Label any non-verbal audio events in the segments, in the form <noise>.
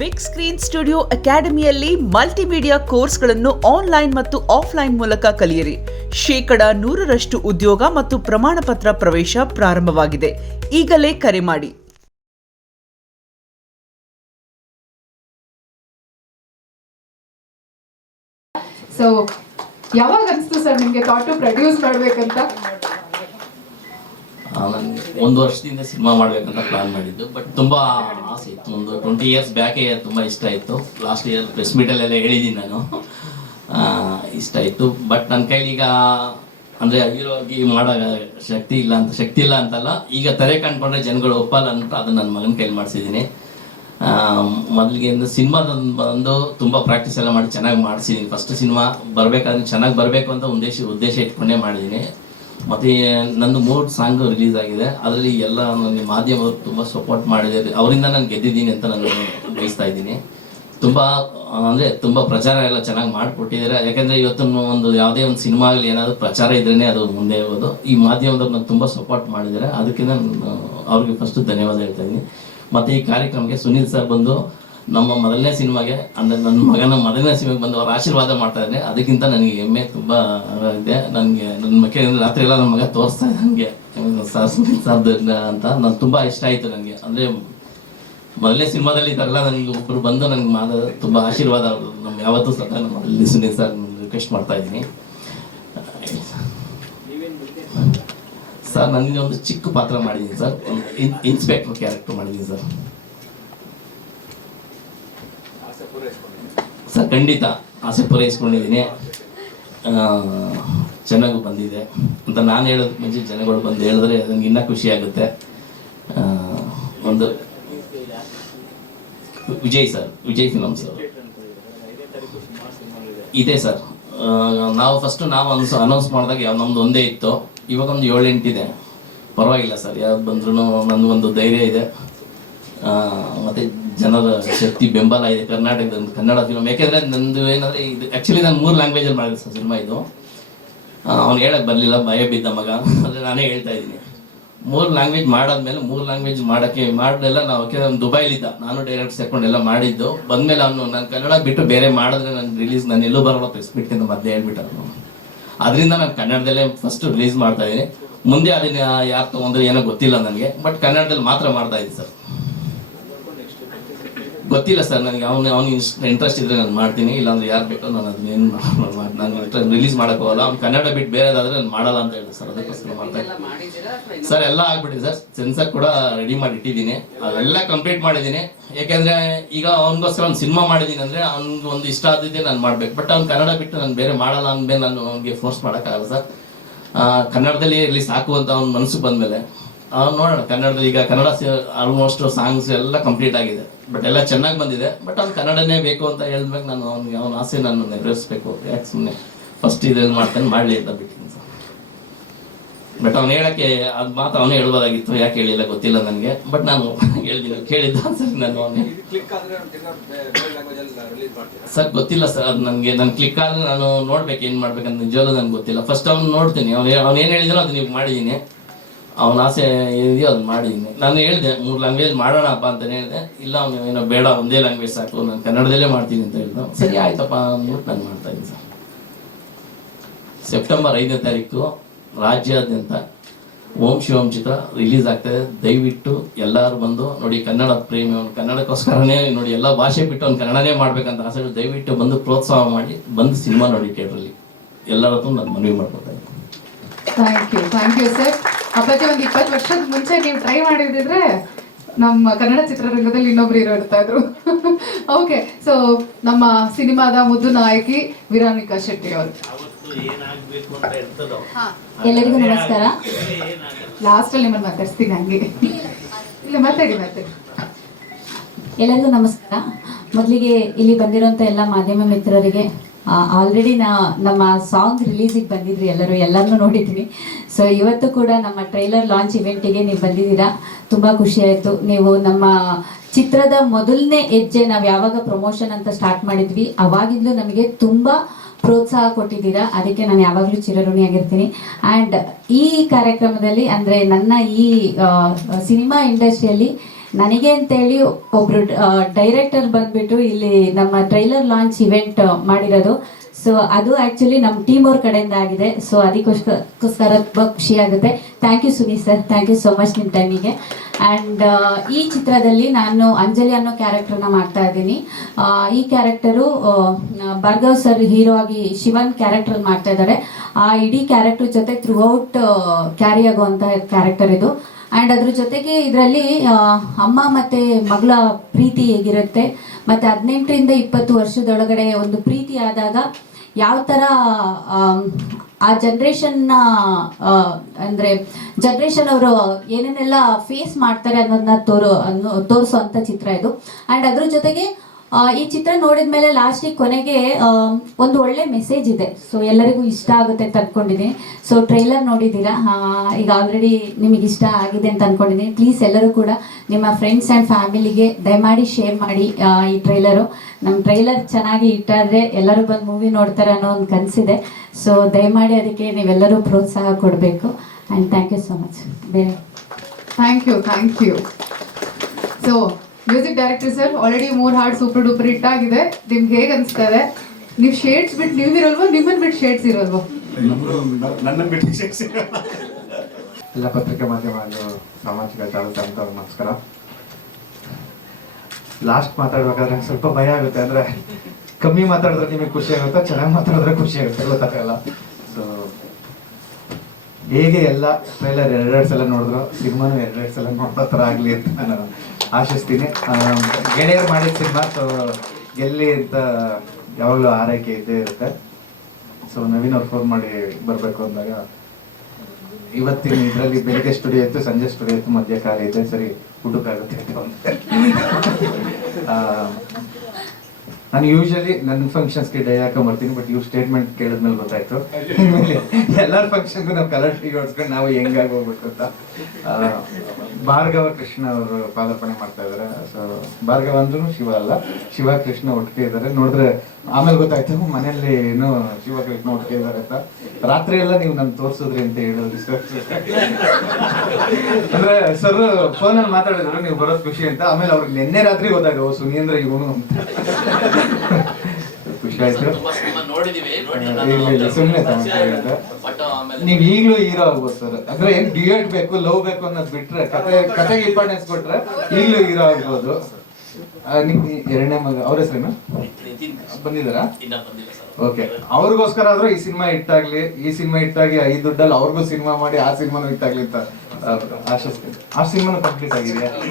Big screen studio ಅಕಾಡೆಮಿಯಲ್ಲಿ multimedia ಕೋರ್ಸ್ಗಳನ್ನು online ಮತ್ತು ಆಫ್ಲೈನ್ ಮೂಲಕ ಕಲಿಯಿರಿ. ಶೇಕಡ ನೂರರಷ್ಟು ಉದ್ಯೋಗ ಮತ್ತು ಪ್ರಮಾಣಪತ್ರ ಪ್ರವೇಶ ಪ್ರಾರಂಭವಾಗಿದೆ. ಈಗಲೇ ಕರೆ ಮಾಡಿ. ಸೊ ಯಾವಾಗ ಅನಿಸ್ತು ಸರ್ ನಿಮಗೆ ಥಾಟು ಪ್ರೊಡ್ಯೂಸ್ ಮಾಡಬೇಕಂತ? ಒಂದು ವರ್ಷದಿಂದ ಸಿನಿಮಾ ಮಾಡ್ಬೇಕಂತ ಪ್ಲಾನ್ ಮಾಡಿದ್ದು. ಬಟ್ ತುಂಬಾ ಆಸೆ ಇತ್ತು. ಒಂದು ಟ್ವೆಂಟಿ ಇಯರ್ಸ್ ಬ್ಯಾಕೆ ತುಂಬಾ ಇಷ್ಟ ಇತ್ತು. ಲಾಸ್ಟ್ ಇಯರ್ ಪ್ರೆಸ್ ಮೀಟಲ್ಲೆಲ್ಲ ಹೇಳಿದ್ದೀನಿ ನಾನು. ಇಷ್ಟ ಇತ್ತು. ಬಟ್ ನನ್ನ ಕೈಲಿ ಈಗ, ಅಂದ್ರೆ ಹೀರೋ ಆಗಿ ಮಾಡೋ ಶಕ್ತಿ ಇಲ್ಲ ಅಂತ, ಶಕ್ತಿ ಇಲ್ಲ ಅಂತಲ್ಲ, ಈಗ ತೆರೆ ಕಂಡ್ಕೊಂಡ್ರೆ ಜನಗಳು ಒಪ್ಪಲ್ಲ ಅಂತ ಅದನ್ನ ನನ್ನ ಮಗನ ಕೈಲಿ ಮಾಡಿಸಿದ್ದೀನಿ. ಮೊದಲಿಗೆ ಸಿನಿಮಾದ ಬಂದು ತುಂಬ ಪ್ರಾಕ್ಟೀಸ್ ಎಲ್ಲ ಮಾಡಿ ಚೆನ್ನಾಗಿ ಮಾಡಿಸಿದ್ದೀನಿ. ಫಸ್ಟ್ ಸಿನಿಮಾ ಬರಬೇಕಾದ್ರೆ ಚೆನ್ನಾಗಿ ಬರಬೇಕು ಅಂತ ಉದ್ದೇಶ ಉದ್ದೇಶ ಇಟ್ಕೊಂಡೇ ಮಾಡಿದ್ದೀನಿ. ಮತ್ತು ನನ್ನ ಮೂರು ಸಾಂಗ್ ರಿಲೀಸ್ ಆಗಿದೆ. ಅದರಲ್ಲಿ ಎಲ್ಲ ನನ್ನ ಮಾಧ್ಯಮರು ತುಂಬ ಸಪೋರ್ಟ್ ಮಾಡಿದೆ. ಅವರಿಂದ ನಾನು ಗೆದ್ದಿದ್ದೀನಿ ಅಂತ ನಾನು ಬಯಸ್ತಾ ಇದ್ದೀನಿ. ತುಂಬ, ಅಂದರೆ ತುಂಬ ಪ್ರಚಾರ ಎಲ್ಲ ಚೆನ್ನಾಗಿ ಮಾಡಿಕೊಟ್ಟಿದ್ದಾರೆ. ಯಾಕೆಂದರೆ ಇವತ್ತು ಒಂದು ಯಾವುದೇ ಒಂದು ಸಿನಿಮಾ ಆಗಲಿ ಏನಾದರೂ ಪ್ರಚಾರ ಇದ್ರೇ ಅದು ಮುಂದೆ ಇರ್ಬೋದು ಈ ಮಾಧ್ಯಮದವ್ರು ನಾನು ತುಂಬ ಸಪೋರ್ಟ್ ಮಾಡಿದ್ದಾರೆ. ಅದಕ್ಕೆ ನಾನು, ಅವ್ರಿಗೆ ಫಸ್ಟ್ ಧನ್ಯವಾದ ಹೇಳ್ತಾ ಇದ್ದೀನಿ. ಮತ್ತು ಈ ಕಾರ್ಯಕ್ರಮಕ್ಕೆ ಸುನೀಲ್ ಸರ್ ಬಂದು ನಮ್ಮ ಮೊದಲನೇ ಸಿನಿಮಾಗೆ, ಅಂದರೆ ನನ್ನ ಮಗನ ಮೊದಲನೇ ಸಿನಿಮಾಗೆ ಬಂದು ಅವ್ರ ಆಶೀರ್ವಾದ ಮಾಡ್ತಾ ಇದ್ದಾರೆ. ಅದಕ್ಕಿಂತ ನನಗೆ ಹೆಮ್ಮೆ ತುಂಬ ಇದೆ. ನನಗೆ, ನನ್ನ ಮಕ್ಕಳಿಂದ ರಾತ್ರಿ ಎಲ್ಲ ನನ್ನ ಮಗ ತೋರಿಸ್ತಾ ನನಗೆ. ಸರ್ ಸರ್ದು ಅಂತ. ನಾನು ತುಂಬ ಇಷ್ಟ ಆಯಿತು ನನಗೆ. ಅಂದರೆ ಮೊದಲನೇ ಸಿನಿಮಾದಲ್ಲಿ ಇದ್ದಾರಲ್ಲ ನನಗೆ ಒಬ್ಬರು ಬಂದು ನನಗೆ ಮಾದ, ತುಂಬ ಆಶೀರ್ವಾದ ಅವರು ನಮ್ಮ ಯಾವತ್ತೂ ಸಹ ನಾನು ಮೊದಲನೇ ಸುನೀಲ್ ಸರ್ ರಿಕ್ವೆಸ್ಟ್ ಮಾಡ್ತಾ ಇದ್ದೀನಿ. ಸರ್, ನನಗೆ ಒಂದು ಚಿಕ್ಕ ಪಾತ್ರ ಮಾಡಿದ್ದೀನಿ ಸರ್. ಇನ್ಸ್ಪೆಕ್ಟರ್ ಕ್ಯಾರೆಕ್ಟರ್ ಮಾಡಿದ್ದೀನಿ ಸರ್. ಸರ್, ಖಂಡಿತ ಆಸೆ ಪೂರೈಸ್ಕೊಂಡಿದ್ದೀನಿ. ಚೆನ್ನಾಗೂ ಬಂದಿದೆ ಅಂತ ನಾನು ಹೇಳೋದಕ್ಕೆ ಮುಂಚೆ ಜನಗಳು ಬಂದು ಹೇಳಿದ್ರೆ ನನಗೆ ಇನ್ನೂ ಖುಷಿ ಆಗುತ್ತೆ. ಒಂದು ವಿಜಯ್ ಸರ್, ವಿಜಯ್ ಫಿಲಮ್ಸ್ ಇದೆ ಸರ್. ನಾವು ಫಸ್ಟ್ ನಾವು ಅನ್ಸ್ ಅನೌನ್ಸ್ ಮಾಡಿದಾಗ ಯಾವ ನಮ್ದು ಒಂದೇ ಇತ್ತು. ಇವಾಗ ಒಂದು ಏಳು ಎಂಟಿದೆ ಪರವಾಗಿಲ್ಲ ಸರ್, ಯಾವ್ದು ಬಂದ್ರೂ ಒಂದು ಧೈರ್ಯ ಇದೆ. ಮತ್ತೆ ಜನರ ಶಕ್ತಿ ಬೆಂಬಲ ಇದೆ ಕರ್ನಾಟಕದ ಕನ್ನಡ ಫಿಲಮ್ ಯಾಕೆಂದ್ರೆ ನಂದು ಏನಂದ್ರೆ ಇದು ಆ್ಯಕ್ಚುಲಿ ನಾನು ಮೂರು ಲ್ಯಾಂಗ್ವೇಜಲ್ಲಿ ಮಾಡಿದೆ ಸರ್ ಸಿನಿಮಾ ಇದು. ಅವ್ನು ಹೇಳಕ್ ಬರಲಿಲ್ಲ, ಭಯ ಬಿದ್ದ ಮಗ. ಅಂದರೆ ನಾನೇ ಹೇಳ್ತಾ ಇದ್ದೀನಿ. ಮೂರು ಲ್ಯಾಂಗ್ವೇಜ್ ಮಾಡಾದ್ಮೇಲೆ ಮೂರು ಲ್ಯಾಂಗ್ವೇಜ್ ಮಾಡೋಕ್ಕೆ ಮಾಡಲೆಲ್ಲ ನಾವು, ಯಾಕೆಂದ್ರೆ ದುಬೈಲಿದ್ದ. ನಾನು ಡೈರೆಕ್ಟ್ ಸೇರ್ಕೊಂಡೆಲ್ಲ ಮಾಡಿದ್ದು. ಬಂದ್ಮೇಲೆ ಅವನು ನಾನು ಕನ್ನಡ ಬಿಟ್ಟು ಬೇರೆ ಮಾಡಿದ್ರೆ ನಾನು ರಿಲೀಸ್ ನಾನು ಎಲ್ಲೂ ಬರೋಲ್ಲ ಅಂತ ಮಧ್ಯೆ ಹೇಳ್ಬಿಟ್ಟು ಅವನು. ಅದರಿಂದ ನಾನು ಕನ್ನಡದಲ್ಲೇ ಫಸ್ಟ್ ರಿಲೀಸ್ ಮಾಡ್ತಾ ಇದ್ದೀನಿ. ಮುಂದೆ ಅದನ್ನ ಯಾರು ತೊಗೊಂಡ್ರೆ ಏನೋ ಗೊತ್ತಿಲ್ಲ ನನಗೆ ಬಟ್ ಕನ್ನಡದಲ್ಲಿ ಮಾತ್ರ ಮಾಡ್ತಾ ಇದ್ದೀನಿ ಸರ್. ಗೊತ್ತಿಲ್ಲ ಸರ್ ನನಗೆ ಅವ್ನು ಅವ್ನಿಗೆ ಇಂಟ್ರೆಸ್ಟ್ ಇದ್ರೆ ನಾನು ಮಾಡ್ತೀನಿ ಇಲ್ಲಾಂದ್ರೆ ಯಾರು ಬೇಕೋ ನಾನು ಅದನ್ನೇನು ನಾನು ರಿಲೀಸ್ ಮಾಡಕ್ ಹೋಗಲ್ಲ. ಅವ್ನು ಕನ್ನಡ ಬಿಟ್ಟು ಬೇರೆದಾದ್ರೆ ನಾನು ಮಾಡಲ್ಲ ಅಂತ ಹೇಳಿದೆ ಸರ್ ಅದಕ್ಕೋಸ್ಕರ ಮಾಡ್ತಾ ಸರ್ ಎಲ್ಲ ಆಗ್ಬಿಟ್ಟಿದೆ ಸರ್ ಸೆನ್ಸರ್ ಕೂಡ ರೆಡಿ ಮಾಡಿ ಇಟ್ಟಿದ್ದೀನಿ ಅದೆಲ್ಲ ಕಂಪ್ಲೀಟ್ ಮಾಡಿದ್ದೀನಿ. ಯಾಕೆಂದ್ರೆ ಈಗ ಅವನಿಗೋಸ್ಕರ ಒಂದು ಸಿನಿಮಾ ಮಾಡಿದ್ದೀನಿ ಅಂದರೆ ಅವ್ನಿಗೆ ಒಂದು ಇಷ್ಟ ಆದಿದ್ದೆ ನಾನು ಮಾಡಬೇಕು. ಬಟ್ ಅವ್ನು ಕನ್ನಡ ಬಿಟ್ಟು ನಾನು ಬೇರೆ ಮಾಡಲ್ಲ ಅಂದ್ಮೇಲೆ ನಾನು ಅವ್ನಿಗೆ ಫೋರ್ಸ್ ಮಾಡೋಕ್ಕಾಗಲ್ಲ ಸರ್. ಕನ್ನಡದಲ್ಲಿ ರಿಲೀಸ್ ಸಾಕು ಅಂತ ಅವ್ನ ಮನಸ್ಸು ಬಂದಮೇಲೆ ಅವ್ನು ನೋಡೋಣ ಕನ್ನಡದಲ್ಲಿ ಈಗ ಕನ್ನಡ ಆಲ್ಮೋಸ್ಟ್ ಸಾಂಗ್ಸ್ ಎಲ್ಲ ಕಂಪ್ಲೀಟ್ ಆಗಿದೆ. ಬಟ್ ಎಲ್ಲ ಚೆನ್ನಾಗಿ ಬಂದಿದೆ. ಬಟ್ ಅವ್ನು ಕನ್ನಡನೇ ಬೇಕು ಅಂತ ಹೇಳಿದ್ಮೇಲೆ ನಾನು ಅವ್ನಿಗೆ ಅವನ ಆಸೆ ನಾನು ನೆರವೇರಿಸ್ಬೇಕು. ಯಾಕೆ ಸುಮ್ಮನೆ ಫಸ್ಟ್ ಇದು ಮಾಡ್ತಾನೆ ಮಾಡಲಿ ಅಂತ ಬಿಟ್ಟಿದ್ದೀನಿ ಸರ್. ಬಟ್ ಅವ್ನು ಹೇಳಕ್ಕೆ ಅದು ಮಾತು ಅವನೇ ಹೇಳ್ಬೋದಾಗಿತ್ತು. ಯಾಕೆ ಹೇಳಿಲ್ಲ ಗೊತ್ತಿಲ್ಲ ನನಗೆ. ಬಟ್ ನಾನು ಹೇಳಿದ್ದೀನಿ ಕೇಳಿದ್ದ ಸರ್ ನಾನು ಅವನೇ. ಸರ್ ಗೊತ್ತಿಲ್ಲ ಸರ್. ಅದು ನನಗೆ ನಾನು ಕ್ಲಿಕ್ ಆದರೆ ನಾನು ನೋಡ್ಬೇಕು ಏನು ಮಾಡ್ಬೇಕಂತ. ನಿಜವಾಗ್ಲೂ ನನಗೆ ಗೊತ್ತಿಲ್ಲ. ಫಸ್ಟ್ ಅವ್ನು ನೋಡ್ತೀನಿ. ಅವ್ನು ಅವ್ನು ಏನು ಹೇಳಿದ್ರು ಅದು ನೀವು ಮಾಡಿದ್ದೀನಿ ಅವನ ಆಸೆ ಏನಿದೆಯೋ ಅದನ್ನ ಮಾಡಿದ್ದೀನಿ ನಾನು ಹೇಳಿದೆ, ಮೂರು ಲ್ಯಾಂಗ್ವೇಜ್ ಮಾಡೋಣಪ್ಪ ಅಂತ ಹೇಳಿದೆ, ಇಲ್ಲ ಅವನು ಏನೋ ಬೇಡ, ಒಂದೇ ಲ್ಯಾಂಗ್ವೇಜ್ ಸಾಕು, ನಾನು ಕನ್ನಡದಲ್ಲೇ ಮಾಡ್ತೀನಿ ಅಂತ ಹೇಳಿದ. ಸರಿ, ಆಯ್ತಪ್ಪ, ಅಂದ್ಬಿಟ್ಟು ನಾನು ಮಾಡ್ತಾ ಇದ್ದೀನಿ ಸರ್. ಸೆಪ್ಟೆಂಬರ್ ಐದನೇ ತಾರೀಕು, ರಾಜ್ಯಾದ್ಯಂತ ಓಂ ಶಿವಂ ಚಿತ್ರ ರಿಲೀಸ್ ಆಗ್ತದೆ ದಯವಿಟ್ಟು ಎಲ್ಲರೂ ಬಂದು ನೋಡಿ ಕನ್ನಡ ಪ್ರೇಮಿ ಅವನು ಕನ್ನಡಕ್ಕೋಸ್ಕರನೇ ನೋಡಿ ಎಲ್ಲ ಭಾಷೆ ಬಿಟ್ಟು ಅವ್ನು ಕನ್ನಡನೇ ಮಾಡ್ಬೇಕಂತ ಆಸೆ. ದಯವಿಟ್ಟು ಬಂದು ಪ್ರೋತ್ಸಾಹ ಮಾಡಿ, ಬಂದು ಸಿನಿಮಾ ನೋಡಿ ಥಿಯೇಟ್ರಲ್ಲಿ ಎಲ್ಲರ ಹತ್ರ ನಾನು ಮನವಿ ಮಾಡ್ಕೊತಾ ಇದ್ದೀನಿ. Thank you thank you sir Appaji ಒಂದು ಇಪ್ಪತ್ತು ವರ್ಷದ ಮುಂಚೆ ನೀವು ಟ್ರೈ ಮಾಡಿದ್ರೆ ನಮ್ಮ ಕನ್ನಡ ಚಿತ್ರರಂಗದಲ್ಲಿ ಇನ್ನೊಬ್ರು ಇರೋ ಇರ್ತಾ ಇದ್ರು. ಓಕೆ ಸೊ ನಮ್ಮ ಸಿನಿಮಾದ ಮುದ್ದು ನಾಯಕಿ ವಿರಾಮಿಕಾ ಶೆಟ್ಟಿ ಅವರು. ಎಲ್ಲರಿಗೂ ನಮಸ್ಕಾರ. ಲಾಸ್ಟ್ ಅಲ್ಲಿ ನಿಮ್ಮನ್ನು ಮಾತಾಡ್ತೀನಿ ಹಂಗೆ. ಇಲ್ಲ ಮಾತಾಡಿ ಮಾತಾಡಿ. ಎಲ್ಲರಿಗೂ ನಮಸ್ಕಾರ. ಮೊದಲಿಗೆ ಇಲ್ಲಿ ಬಂದಿರುವಂತ ಎಲ್ಲ ಮಾಧ್ಯಮ ಮಿತ್ರರಿಗೆ ಆಲ್ರೆಡಿ ನಾ ನಮ್ಮ ಸಾಂಗ್ ರಿಲೀಸಿಗೆ ಬಂದಿದ್ರಿ ಎಲ್ಲರೂ ಎಲ್ಲರನ್ನೂ ನೋಡಿದ್ವಿ ಸೊ ಇವತ್ತು ಕೂಡ ನಮ್ಮ ಟ್ರೈಲರ್ ಲಾಂಚ್ ಇವೆಂಟಿಗೆ ನೀವು ಬಂದಿದ್ದೀರಾ? ತುಂಬ ಖುಷಿ ಆಯಿತು. ನೀವು ನಮ್ಮ ಚಿತ್ರದ ಮೊದಲನೇ ಹೆಜ್ಜೆ ನಾವು ಯಾವಾಗ ಪ್ರಮೋಷನ್ ಅಂತ ಸ್ಟಾರ್ಟ್ ಮಾಡಿದ್ವಿ, ಅವಾಗಿಂದಲೂ ನಮಗೆ ತುಂಬ ಪ್ರೋತ್ಸಾಹ ಕೊಟ್ಟಿದ್ದೀರಾ? ಅದಕ್ಕೆ ನಾನು ಯಾವಾಗಲೂ ಚಿರಋಣಿಯಾಗಿರ್ತೀನಿ ಆ್ಯಂಡ್ ಈ ಕಾರ್ಯಕ್ರಮದಲ್ಲಿ, ಅಂದರೆ ನನ್ನ ಈ ಸಿನಿಮಾ ಇಂಡಸ್ಟ್ರಿಯಲ್ಲಿ ನನಗೆ ಅಂತೇಳಿ ಒಬ್ರು ಡೈರೆಕ್ಟರ್ ಬಂದ್ಬಿಟ್ಟು ಇಲ್ಲಿ ನಮ್ಮ ಟ್ರೈಲರ್ ಲಾಂಚ್ ಇವೆಂಟ್ ಮಾಡಿರೋದು. ಸೊ ಅದು ಆಕ್ಚುಲಿ ನಮ್ಮ ಟೀಮ್ ಅವ್ರ ಕಡೆಯಿಂದ ಆಗಿದೆ. ಸೊ ಅದಕ್ಕೋಸ್ಕರ ತುಂಬಾ ಖುಷಿ ಆಗುತ್ತೆ. Thank you Suni sir thank you so much ನಿಮ್ಮ ಟೈಮಿಗೆ ಆ್ಯಂಡ್ ಈ ಚಿತ್ರದಲ್ಲಿ ನಾನು ಅಂಜಲಿ ಅನ್ನೋ ಕ್ಯಾರೆಕ್ಟರ್ನ ಮಾಡ್ತಾ ಇದ್ದೀನಿ. ಈ ಕ್ಯಾರೆಕ್ಟರು ಭಾರ್ಗವ್ ಸರ್ ಹೀರೋ ಆಗಿ ಶಿವನ್ ಕ್ಯಾರೆಕ್ಟರ್ ಮಾಡ್ತಾ ಇದ್ದಾರೆ. ಆ ಇಡೀ ಕ್ಯಾರೆಕ್ಟರ್ ಜೊತೆ ಥ್ರೂ ಔಟ್ ಕ್ಯಾರಿ ಆಗುವಂಥ ಕ್ಯಾರೆಕ್ಟರ್ ಇದು. ಆ್ಯಂಡ್ ಅದ್ರ ಜೊತೆಗೆ ಇದರಲ್ಲಿ ಅಮ್ಮ ಮತ್ತು ಮಗಳ ಪ್ರೀತಿ ಹೇಗಿರುತ್ತೆ, ಮತ್ತು ಹದಿನೆಂಟರಿಂದ ಇಪ್ಪತ್ತು ವರ್ಷದೊಳಗಡೆ ಒಂದು ಪ್ರೀತಿ ಆದಾಗ ಯಾವ ಥರ ಆ ಜನ್ರೇಷನ್ನ ಅಂದರೆ ಜನ್ರೇಷನ್ ಅವರು ಏನೇನೆಲ್ಲ ಫೇಸ್ ಮಾಡ್ತಾರೆ ಅನ್ನೋದನ್ನ ತೋರೋ, ಅನ್ನೋ, ತೋರಿಸೋ ಚಿತ್ರ ಇದು. ಆ್ಯಂಡ್ ಅದ್ರ ಜೊತೆಗೆ ಈ ಚಿತ್ರ ನೋಡಿದ ಮೇಲೆ ಲಾಸ್ಟಿಗೆ ಕೊನೆಗೆ ಒಂದು ಒಳ್ಳೆ ಮೆಸೇಜ್ ಇದೆ. ಸೊ ಎಲ್ಲರಿಗೂ ಇಷ್ಟ ಆಗುತ್ತೆ ಅಂತ ಸೊ ಟ್ರೈಲರ್ ನೋಡಿದ್ದೀರಾ? ಈಗ ಆಲ್ರೆಡಿ ನಿಮಗೆ ಇಷ್ಟ ಆಗಿದೆ ಅಂತ ಅನ್ಕೊಂಡಿದ್ದೀನಿ. ಪ್ಲೀಸ್ ಎಲ್ಲರೂ ಕೂಡ ನಿಮ್ಮ ಫ್ರೆಂಡ್ಸ್ ಆ್ಯಂಡ್ ಫ್ಯಾಮಿಲಿಗೆ ದಯಮಾಡಿ ಶೇರ್ ಮಾಡಿ ಈ ಟ್ರೈಲರು ನಮ್ಮ ಟ್ರೈಲರ್ ಚೆನ್ನಾಗಿ ಇಟ್ಟಾದರೆ ಎಲ್ಲರೂ ಬಂದು ಮೂವಿ ನೋಡ್ತಾರೆ ಅನ್ನೋ ಒಂದು ಕನಸಿದೆ. ಸೊ ದಯಮಾಡಿ ಅದಕ್ಕೆ ನೀವೆಲ್ಲರೂ ಪ್ರೋತ್ಸಾಹ ಕೊಡಬೇಕು. And thank you so much ಬೇರೆ? Thank you thank you so music director sir already ಮೂರ್ ಹಾಡ್ ಸೂಪರ್ ಡೂಪರ್ ಹಿಟ್ ಆಗಿದೆ. ನಿಮ್ಗೆ ಹೇಗೆ ಅನಿಸ್ತಾ ಇದೆ ನೀವು ಶೇಡ್ಸ್ ಬಿಟ್ಟು ನೀವು ಇರಲ್ವೋ ನಿಮ್ಮನ್ ಬಿಟ್ಟು ಶೇಡ್ಸ್ ಇರಲ್ವೋ? ನನ್ನ ಬಿಟ್ಟು ಎಲ್ಲ ಪತ್ರಿಕೆ ಮಾಧ್ಯಮ ಸಾಮಾಜಿಕ ಜಾಲತಾಣ ನಮಸ್ಕಾರ. ಲಾಸ್ಟ್ ಮಾತಾಡ್ಬೇಕಾದ್ರೆ ಸ್ವಲ್ಪ ಭಯ ಆಗುತ್ತೆ ಅಂದ್ರೆ ಕಮ್ಮಿ ಮಾತಾಡಿದ್ರೆ ನಿಮಗೆ ಖುಷಿ ಆಗುತ್ತೆ ಚೆನ್ನಾಗಿ ಮಾತಾಡಿದ್ರೆ ಖುಷಿ ಆಗುತ್ತೆ ಗೊತ್ತಾಗಲ್ಲ ಸೊ ಹೇಗೆ ಎಲ್ಲ ಟ್ರೈಲರ್ ಎರಡೆರಡು ಸಲ ನೋಡಿದ್ರು ಸಿನಿಮಾನು ಎರಡೆರಡು ಸಲ ನೋಡೋ ಥರ ಆಗಲಿ ಅಂತ ನಾನು ಆಶಿಸ್ತೀನಿ. ಗೆಳೆಯರು ಮಾಡಿದ ಸಿನಿಮಾ ಸೊ ಗೆಲ್ಲಿ ಅಂತ ಯಾವಾಗಲೂ ಆರೈಕೆ ಇದ್ದೇ ಇರುತ್ತೆ. ಸೊ ನವೀನ್ ಅವ್ರು ಫೋನ್ ಮಾಡಿ ಬರಬೇಕು ಅಂದಾಗ, ಇವತ್ತಿನ ಇದರಲ್ಲಿ ಬೆಳಿಗ್ಗೆ ಸ್ಟುಡಿಯೋ ಇತ್ತು, ಸಂಜೆ ಸ್ಟುಡಿಯೋ ಇತ್ತು ಮಧ್ಯ ಕಾಲ ಇದೆ ಸರಿ ಹುಡುಕಾಗುತ್ತೆ ನಾನು ಯೂಶಲಿ ನನ್ನ ಫಂಕ್ಷನ್ಸ್ಗೆ ಡೈ ಹಾಕೋ ಮಾಡ್ತೀನಿ ಬಟ್ ಇವ್ ಸ್ಟೇಟ್ಮೆಂಟ್ ಕೇಳಿದ್ಮೇಲೆ ಗೊತ್ತಾಯ್ತು. ಎಲ್ಲರ ಫಂಕ್ಷನ್ಗೂ ನಾವು ಕಲರ್ ಟೀ ಹೊಡ್ಸ್ಕೊಂಡು ನಾವು ಹೆಂಗಾಗಿ ಹೋಗ್ಬೇಕು ಅಂತ. ಭಾರ್ಗವ ಕೃಷ್ಣ ಅವರು ಪಾದಾರ್ಪಣೆ ಮಾಡ್ತಾ ಇದಾರೆ. ಸೊ ಭಾರ್ಗವ ಅಂದ್ರೂ ಶಿವ ಅಲ್ಲ. ಶಿವ, ಕೃಷ್ಣ ಒಟ್ಟಿಗೆ ಇದ್ದಾರೆ ನೋಡಿದ್ರೆ ಆಮೇಲೆ ಗೊತ್ತಾಯ್ತು ಮನೆಯಲ್ಲಿ ಏನು ಶಿವ ಕೃಷ್ಣ ನೋಡ್ ಇದ್ದಾರೆ ಅಂತ. ರಾತ್ರಿ ಎಲ್ಲ ನೀವು ನನ್ ತೋರ್ಸಿದ್ರಿ ಅಂತ ಹೇಳಿದ್ರಿ ಸರ್ ಅಂದ್ರೆ ಸರ್ ಫೋನ್ ಅಲ್ಲಿ ಮಾತಾಡಿದ್ರು ನೀವು ಬರೋದ್ ಖುಷಿ ಅಂತ. ಆಮೇಲೆ ಅವ್ರಿಗೆ ನಿನ್ನೆ ರಾತ್ರಿ ಗೊತ್ತಾಗ ಓ ಸುನೀಂದ್ರ ಇವನು ಅಂತ. ಖುಷಿ ಆಯ್ತು. ಆಮೇಲೆ ನೀವ್ ಈಗ್ಲೂ ಹೀರೋ ಆಗ್ಬೋದು ಸರ್ ಅಂದ್ರೆ ಏನ್ ಡಿಯೇಟ್ ಬೇಕು ಲವ್ ಬೇಕು ಅನ್ನೋದು ಬಿಟ್ರೆ ಕತೆ ಕತೆಗೆ ಇಂಪಾರ್ಟೆನ್ಸ್ ಕೊಟ್ರೆ ಈಗ್ಲೂ ಹೀರೋ ಆಗ್ಬೋದು. ಆ, ನಿಮ್ ಎರಡನೇ ಮಗ ಅವ್ರ ಹೆಸರೇನು? ಬಂದಿದ್ದಾರಾ? ಬಂದಿದಾರಾ ಇನ್ನ ಬಂದಿಲ್ಲ ಸರ್. ಓಕೆ. ಅವ್ರಿಗೋಸ್ಕರ ಆದ್ರೂ ಈ ಸಿನಿಮಾ ಇಟ್ಟಾಗ್ಲಿ ಈ ಸಿನಿಮಾ ಇಟ್ಟಾಗಿ ಐದು ದುಡ್ಡಲ್ಲಿ ಅವ್ರಿಗೂ ಸಿನಿಮಾ ಮಾಡಿ ಆ ಸಿನಿಮಾನು ಇಟ್ಟಾಗ್ಲಿ ಅಂತ ಆಶಿಸ್ತೀನಿ. ಆ ಸಿನಿಮಾನು ಕಂಪ್ಲೀಟ್ ಆಗಿದೆಯಾ? <laughs>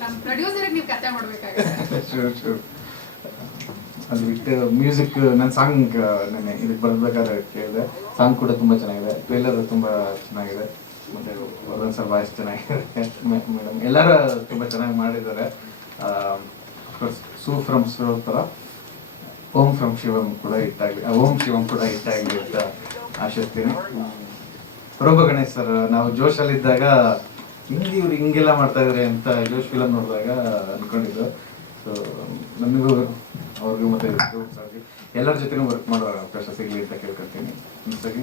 ನಮ್ಮ <laughs> ಅದು ಬಿಟ್ಟು ಮ್ಯೂಸಿಕ್ ನನ್ನ ಸಾಂಗ್ ನೆನೆ ಇದಕ್ಕೆ ಬರ್ಬೇಕಾದ್ರೆ ಕೇಳಿದೆ. ಸಾಂಗ್ ಕೂಡ ತುಂಬಾ ಚೆನ್ನಾಗಿದೆ. ಟ್ರೇಲರ್ ತುಂಬಾ ಚೆನ್ನಾಗಿದೆ. ಮತ್ತೆ ವರ್ಧನ್ ಸರ್ ವಾಯ್ಸ್ ಚೆನ್ನಾಗಿದೆ ಮೇಡಮ್ ಎಲ್ಲರೂ ತುಂಬ ಚೆನ್ನಾಗಿ ಮಾಡಿದ್ದಾರೆ. ಸೂ ಫ್ರಮ್ ತರ ಓಂ ಫ್ರಮ್ ಶಿವಂ ಕೂಡ ಹಿಟ್ಟಾಗಿ ಓಂ ಶಿವಂ ಕೂಡ ಹಿಟ್ಟಾಗಿ ಅಂತ ಆಶಿಸ್ತೀನಿ. ಪ್ರಭು ಗಣೇಶ್ ಸರ್, ನಾವು ಜೋಶಲ್ಲಿದ್ದಾಗ ಹಿಂಗೆ ಇವ್ರು ಹಿಂಗೆಲ್ಲ ಮಾಡ್ತಾ ಇದಾರೆ ಅಂತ ಜೋಶ್ ಫಿಲಮ್ ನೋಡಿದಾಗ ಅನ್ಕೊಂಡಿದ್ದು. ಸೊ ನನಗೂ ಅವ್ರಿಗೂ ಮತ್ತೆ ಎಲ್ಲರ ಜೊತೆನೂ ವರ್ಕ್ ಮಾಡೋ ಅವಕಾಶ ಸಿಗಲಿ ಅಂತ ಕೇಳ್ಕೊಳ್ತೀನಿ. ಒಂದ್ಸರಿ